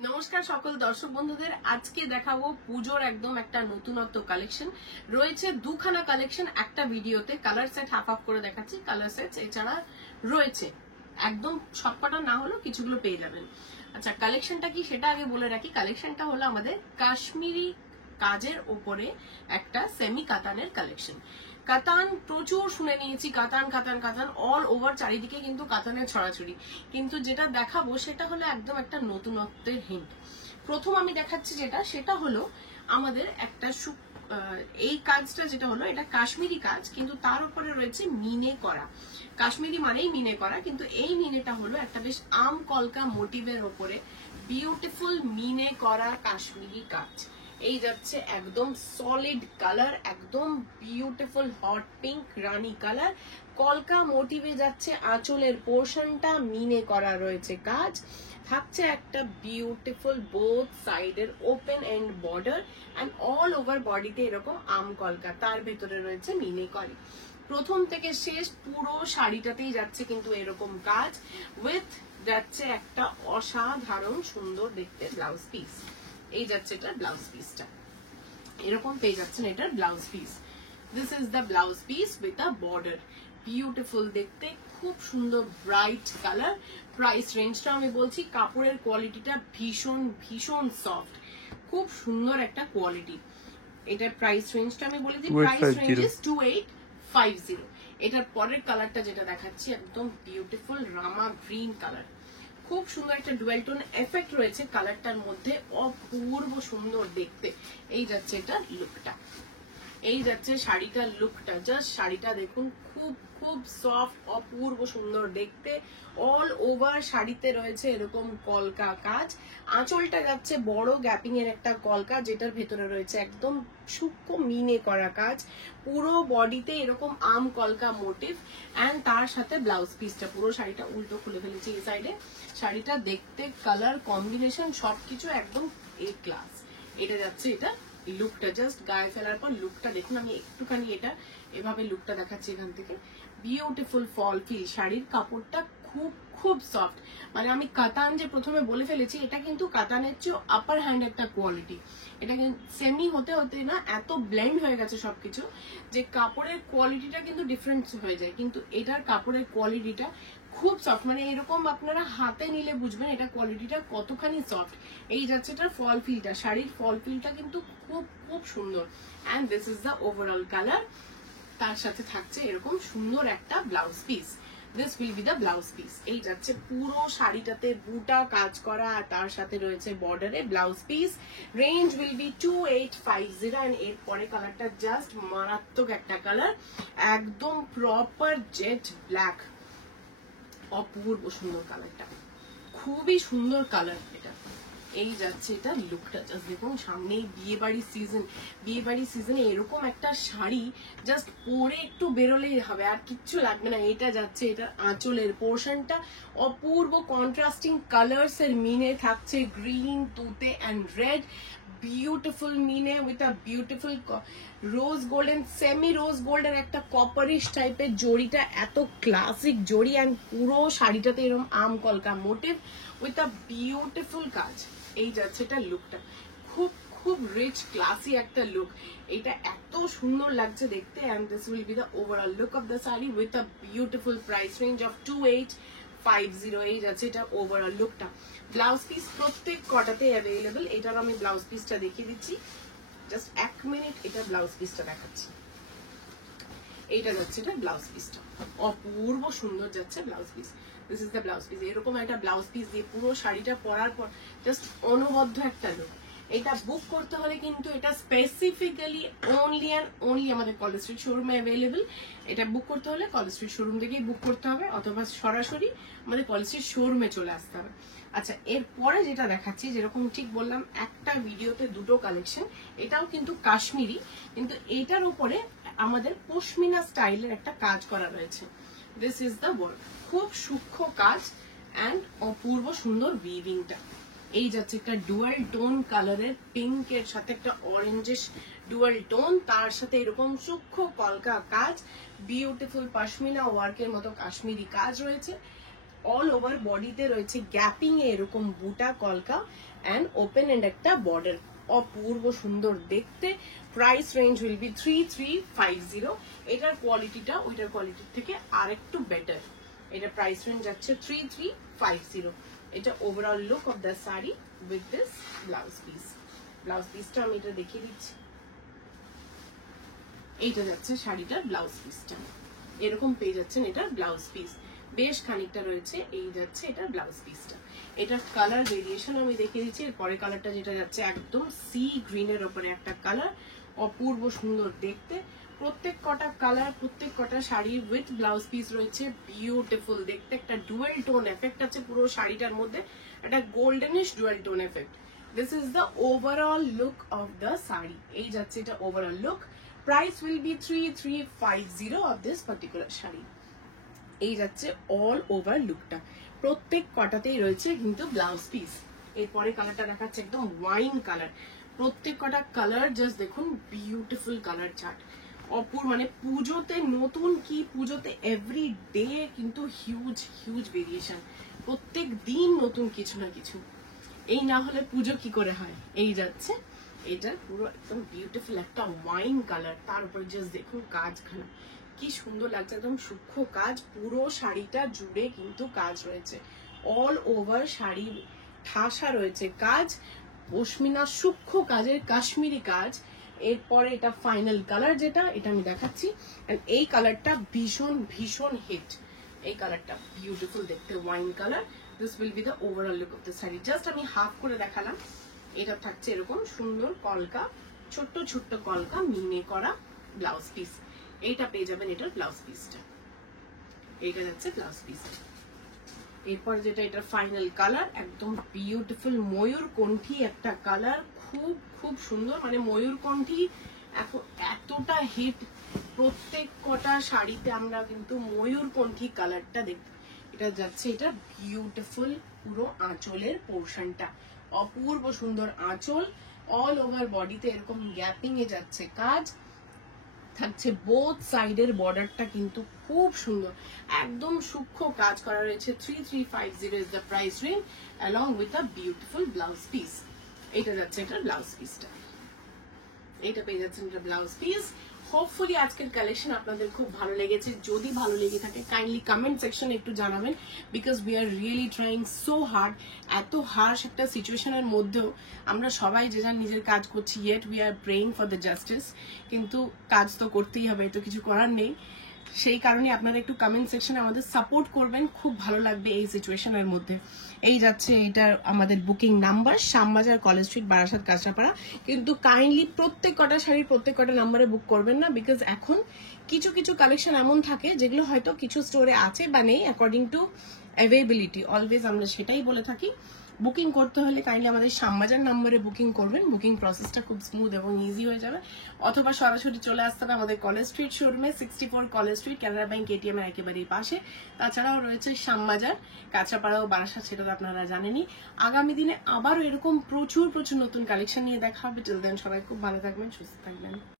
নমস্কার সকল দর্শক বন্ধুদের, আজকে দেখাবো পুজোর একদম একটা নতুনত্ব কালেকশন রয়েছে। দুখানা কালেকশন একটা ভিডিওতে, কালার সেট হাফ হাফ করে দেখাচ্ছি। কালার সেট এছাড়া রয়েছে, একদম সবকটা না হলেও কিছুগুলো পেয়ে যাবেন। আচ্ছা, কালেকশনটা কি সেটা আগে বলে রাখি। কালেকশনটা হলো আমাদের কাশ্মীরি কাজের উপরে একটা সেমি কাতানের কালেকশন। কাতান প্রচুর শুনে নিয়েছি, কাতান কাতান কাতান অল ওভার, চারিদিকে কিন্তু কাতানের ছড়াছড়ি। কিন্তু যেটা দেখাবো সেটা হলো একদম একটা নতুনত্বের হিন্ট। প্রথম আমি দেখাচ্ছি সেটা হলো আমাদের একটা এই কাজটা যেটা হলো এটা কাশ্মীরি কাজ, কিন্তু তার উপরে রয়েছে মিনে করা। কাশ্মীরি মানেই মিনে করা, কিন্তু এই মিনেটা হলো একটা বেশ আম কলকা মোটিভের ওপরে বিউটিফুল মিনে করা কাশ্মীরি কাজ। এই যাচ্ছে একদম সলিড কালার, একদম বিউটিফুল হট পিঙ্ক রানী কালার। কলকা মোটিভে যাচ্ছে আঁচলের পোর্শনটা, মিনে করা রয়েছে কাজ। থাকছে একটা বিউটিফুল বোথ সাইডের open end border and all over বডিতে এরকম আম কলকা, তার ভেতরে রয়েছে মিনে করি। প্রথম থেকে শেষ পুরো শাড়িটাতেই যাচ্ছে কিন্তু এরকম কাজ, উইথ যাচ্ছে একটা অসাধারণ সুন্দর দেখতে ব্লাউজ পিস। এই যাচ্ছে এটার ব্লাউজ পিসটা, এরকম পেয়ে যাচ্ছেন এটার blouse piece. This is the blouse piece with a border. Beautiful দেখতে, খুব সুন্দর ব্রাইট কালার। প্রাইস রেঞ্জটা আমি বলছি, কাপড়ের কোয়ালিটিটা ভীষণ ভীষণ সফট, খুব সুন্দর একটা কোয়ালিটি। এটার প্রাইস রেঞ্জটা আমি বলে দিই, প্রাইস রেঞ্জ ইজ 2850। এটার পরের কালারটা যেটা দেখাচ্ছি একদম বিউটিফুল রামা গ্রিন কালার। খুব সুন্দর একটা ডুয়াল টোন এফেক্ট রয়েছে কালারটার মধ্যে, অপূর্ব সুন্দর দেখতে। এই যাচ্ছে এটা লুকটা, এই যাচ্ছে শাড়িটার লুকটা। জাস্ট শাড়িটা দেখুন, খুব খুব সফট, অপূর্ব সুন্দর দেখতে। অল ওভার শাড়িতে রয়েছে এরকম কলকা কাজ। আঁচলটা যাচ্ছে বড় গ্যাপিং এর একটা কলকা, যেটার ভেতরে রয়েছে একদম সূক্ষ্ম মিনে করা কাজ। পুরো বডিতে এরকম আম কলকা মোটিভ এন্ড তার সাথে ব্লাউজ পিসটা। পুরো শাড়িটা উল্টো খুলে ফেলেছি এই সাইডে। শাড়িটা দেখতে, কালার কম্বিনেশন সবকিছু একদম এ ক্লাস। এটা যাচ্ছে এটা লুকটা, জাস্ট গায়ে ফেলার পর লুকটা দেখুন। আমি একটুখানি এটা এভাবে লুকটা দেখাচ্ছি এখান থেকে। বিউটিফুল ফল ফিল, শাড়ির কাপড়টা খুব খুব সফট। মানে আমি কাতান যে প্রথমে বলে ফেলেছি, এটা কিন্তু কাতানের চেয়ে আপার হ্যান্ড একটা কোয়ালিটি। এটা সেমি হতে হতে না এত ব্লেন্ড হয়ে গেছে সবকিছু যে কাপড়ের কোয়ালিটিটা কিন্তু ডিফারেন্ট হয়ে যায়। কিন্তু এটার কাপড়ের কোয়ালিটিটা খুব সফট, মানে এরকম আপনারা হাতে নিলে বুঝবেন এটা কোয়ালিটিটা কতখানি সফট। এই যাচ্ছে এটার ফল ফিলটা, শাড়ির ফল ফিলটা কিন্তু খুব খুব সুন্দর। And this is the overall colour. তার সাথে থাকছে এরকম সুন্দর একটা blouse piece. This will be the blouse piece. এই যাচ্ছে পুরো শাড়িটাতে বুটা কাজ করা, আর তার সাথে রয়েছে বর্ডারে blouse piece. Range will be 2850। And এর পরে কালারটা জাস্ট মারাত্মক একটা কালার, একদম প্রপার জেট ব্ল্যাক। অপূর্ব সুন্দর কালারটা, খুবই সুন্দর কালার এটা। এই যাচ্ছে এটা লুকটা, জাস্ট দেখুন। সামনেই বিয়ে বাড়ির সিজনে এরকম একটা শাড়ি জাস্ট পরে একটু বেরোলেই হবে, আর কিচ্ছু লাগবে না। এটা যাচ্ছে এটার আঁচলের পোর্শনটা, অপূর্ব কন্ট্রাস্টিং কালার্স এর মিনে থাকছে গ্রিন, তুতে এন্ড রেড। বিউটিফুল মিনে with a beautiful rose golden, semi rose golden একটা কপারিশ টাইপের জড়িটা, এত ক্লাসিক জড়ি। অ্যান্ড পুরো শাড়িটাতে এরকম আম কলকা মোটিভ উইথ আ বিউটিফুল কাজ। এই যাচ্ছে এটা লুকটা, খুব খুব রিচ ক্লাসি একটা লুক। এটা এত সুন্দর লাগছে দেখতে। And this will be the overall look of the sari with a beautiful price range of 2850। এই যাচ্ছে এটা ওভারঅল লুকটা। ব্লাউজ পিস প্রত্যেক কটাতে অ্যাভেলেবল। এটার আমি ব্লাউজ পিসটা দেখিয়ে দিচ্ছি, জাস্ট 1 মিনিট। এটা ব্লাউজ পিসটা দেখাচ্ছি। এইটা যাচ্ছে এটা ব্লাউজ পিসটা, অপূর্ব সুন্দর যাচ্ছে blouse piece. This is the blouse piece. এরকম একটা ব্লাউজ পিস দিয়ে পুরো শাড়িটা পরার পর জাস্ট অনবদ্য একটা লুক। এটা বুক করতে হলে কিন্তু এটা স্পেসিফিক্যালি অনলি অ্যান্ড অনলি আমাদের কলেজ স্ট্রিট শোরুমে অ্যাভেলেবল। এটা বুক করতে হলে কলেজ স্ট্রিট শোরুম থেকেই বুক করতে হবে, অথবা সরাসরি আমাদের কলেজ স্ট্রিট শোরুমে চলে আসতে হবে। আচ্ছা, এরপরে যেটা দেখাচ্ছি, যেরকম ঠিক বললাম একটা ভিডিওতে দুটো কালেকশন, এটাও কিন্তু কাশ্মীরি, কিন্তু এটার উপরে আমাদের পশমিনা স্টাইলের একটা কাজ করা রয়েছে। দিস ইজ দ্য ওয়ার্ক, খুব সূক্ষ্ম কাজ অ্যান্ড অপূর্ব সুন্দর উইভিংটা। এই যাচ্ছে একটা ডুয়াল টোন কালারের, পিঙ্কের সাথে একটা অরেঞ্জিশ ডুয়াল টোন, তার সাথে এরকম সূক্ষ্ম কলকা কাজ, বিউটিফুল পশমিনা ওয়ার্কের মতো কাশ্মীরি কাজ রয়েছে। অল ওভার বডিতে রয়েছে গ্যাপিং এ এরকম বুটা কলকা অ্যান্ড ওপেন এন্ড একটা বর্ডার, অপূর্ব সুন্দর দেখতে। Price range will be 3350। এটার কোয়ালিটিটা ওইটার কোয়ালিটির থেকে আরেকটু বেটার। এটা প্রাইস রেঞ্জ যাচ্ছে 3350। এটা overall look of the sari with this blouse piece. Blouse পিসটা আমি এটা দেখিয়ে দিচ্ছি। এইটা যাচ্ছে শাড়িটার ব্লাউজ পিসটা, এরকম পেয়ে যাচ্ছেন এটার ব্লাউজ পিস, বেশ খানিকটা রয়েছে। এই যাচ্ছে এটার ব্লাউজ পিসটা। এটার কালার ভেরিয়েশন আমি দেখিয়ে দিচ্ছি। এর পরে কালারটা যেটা যাচ্ছে একদম সি গ্রিনের ওপরে একটা কালার, অপূর্ব সুন্দর দেখতে। প্রত্যেক কটা কালার, প্রত্যেক কটা শাড়ি উইথ ব্লাউজ পিস রয়েছে, বিউটিফুল দেখতে। একটা ডুয়েল টোন এফেক্ট আছে পুরো শাড়িটার মধ্যে, একটা goldenish dual tone effect. This is the overall look of the sari. এই যাচ্ছে এটা overall look. Price will be 3350 of this particular sari. এই যাচ্ছে অল ওভার লুকটা, প্রত্যেক কটাতেই রয়েছে কিন্তু ব্লাউজ পিস। এরপরে কালারটা দেখাচ্ছে একদম ওয়াইন কালার। প্রত্যেক কটা কালার জাস্ট দেখুন, বিউটিফুল কালার চার্ট, অপূর্ব। মানে পুজোতে নতুন কি, পুজোতে এভরি ডে কিন্তু হিউজ হিউজ ভেরিয়েশন, প্রত্যেক দিন নতুন কিছু না কিছু। এই না হলে পুজো কি করে হয়। এই যাচ্ছে এটা পুরো একদম বিউটিফুল একটা ওয়াইন কালার, তার উপরে জাস্ট দেখুন কাজখানা কি সুন্দর লাগছে, একদম সূক্ষ্ম কাজ পুরো শাড়িটা জুড়ে কিন্তু কাজ রয়েছে। অল ওভার শাড়ি ঠাসা রয়েছে কাজ, পশমিনা সূক্ষ্ম কাজের কাশ্মীরি কাজ। এরপরে এটা ফাইনাল কালার যেটা, এটা আমি দেখাচ্ছি। এই কালারটা ভীষণ ভীষণ হিট। এই কালারটা বিউটিফুল দেখতে, wine colour. This will be the overall look of the sari. Just আমি হাফ করে দেখালাম। এটা থাকছে এরকম সুন্দর কলকা, ছোট্ট ছোট্ট কলকা মিনে করা ব্লাউজ পিস। এইটা পেয়ে যাবেন এটার ব্লাউজ পিসটা। এইটা যাচ্ছে ব্লাউজ পিসটা। এরপর যেটা এটার ফাইনাল কালার, একদম বিউটিফুল ময়ূরকণ্ঠী একটা কালার, খুব খুব সুন্দর। মানে ময়ূরকণ্ঠী এখন এতটা হিট, প্রত্যেক কটা শাড়িতে আমরা কিন্তু ময়ূরকণ্ঠী কালারটা দেখি। এটা যাচ্ছে এটা বিউটিফুল পুরো আঁচলের পোর্শনটা, অপূর্ব সুন্দর আঁচল। অল ওভার বডিতে এরকম গ্যাপিং এ যাচ্ছে কাজ, থাকছে বোথ সাইডের বর্ডারটা কিন্তু খুব সুন্দর, একদম সূক্ষ্ম কাজ করা রয়েছে। 3350 is the price range along with a beautiful blouse piece. এটা যাচ্ছে এটা ব্লাউজ পিসটা। এটা পেয়ে যাচ্ছেন এটা ব্লাউজ পিস। হোপফুলি আজকের কালেকশন আপনাদের খুব ভালো লেগেছে। যদি ভালো লেগে থাকে কাইন্ডলি কমেন্ট সেকশনে একটু জানাবেন, because we are really trying so hard. এত হার্শ একটা সিচুয়েশনের মধ্যেও আমরা সবাই যে যার নিজের কাজ করছি, yet we are praying for the justice. কিন্তু কাজ তো করতেই হবে, তো কিছু করার নেই। সেই কারণে আপনারা একটু কমেন্ট সেকশনে আমাদের সাপোর্ট করবেন, খুব ভালো লাগবে এই সিচুয়েশনের মধ্যে। এই যাচ্ছে এটা আমাদের booking number, Shyambazar, college street, Barasat, Kanchrapara. কিন্তু কাইন্ডলি প্রত্যেক কটা শাড়ির প্রত্যেক কটা নাম্বারে বুক করবেন না, বিকজ এখন কিছু কিছু কালেকশন এমন থাকে যেগুলো হয়তো কিছু স্টোরে আছে বা নেই, অ্যাকর্ডিং টু অ্যাভেলেবিলিটি। অলওয়েজ আমরা সেটাই বলে থাকি। বুকিং করতে হলে কাইন্ডলি আমাদের শ্যামবাজার নাম্বারে বুকিং করবেন, বুকিং প্রসেসটা খুব স্মুথ এবং ইজি হয়ে যাবে। অথবা সরাসরি চলে আসতে হবে আমাদের কলেজ স্ট্রিট শোরুমে, 64 College Street, Canara Bank ATM এর একেবারেই পাশে। তাছাড়াও রয়েছে শ্যামবাজার, কাঁচরাপাড়া ও বারাসাত, সেটা তো আপনারা জানেনই। আগামী দিনে আবারও এরকম প্রচুর প্রচুর নতুন কালেকশন নিয়ে দেখা হবে। টিল দেন সবাই খুব ভালো থাকবেন, সুস্থ থাকবেন।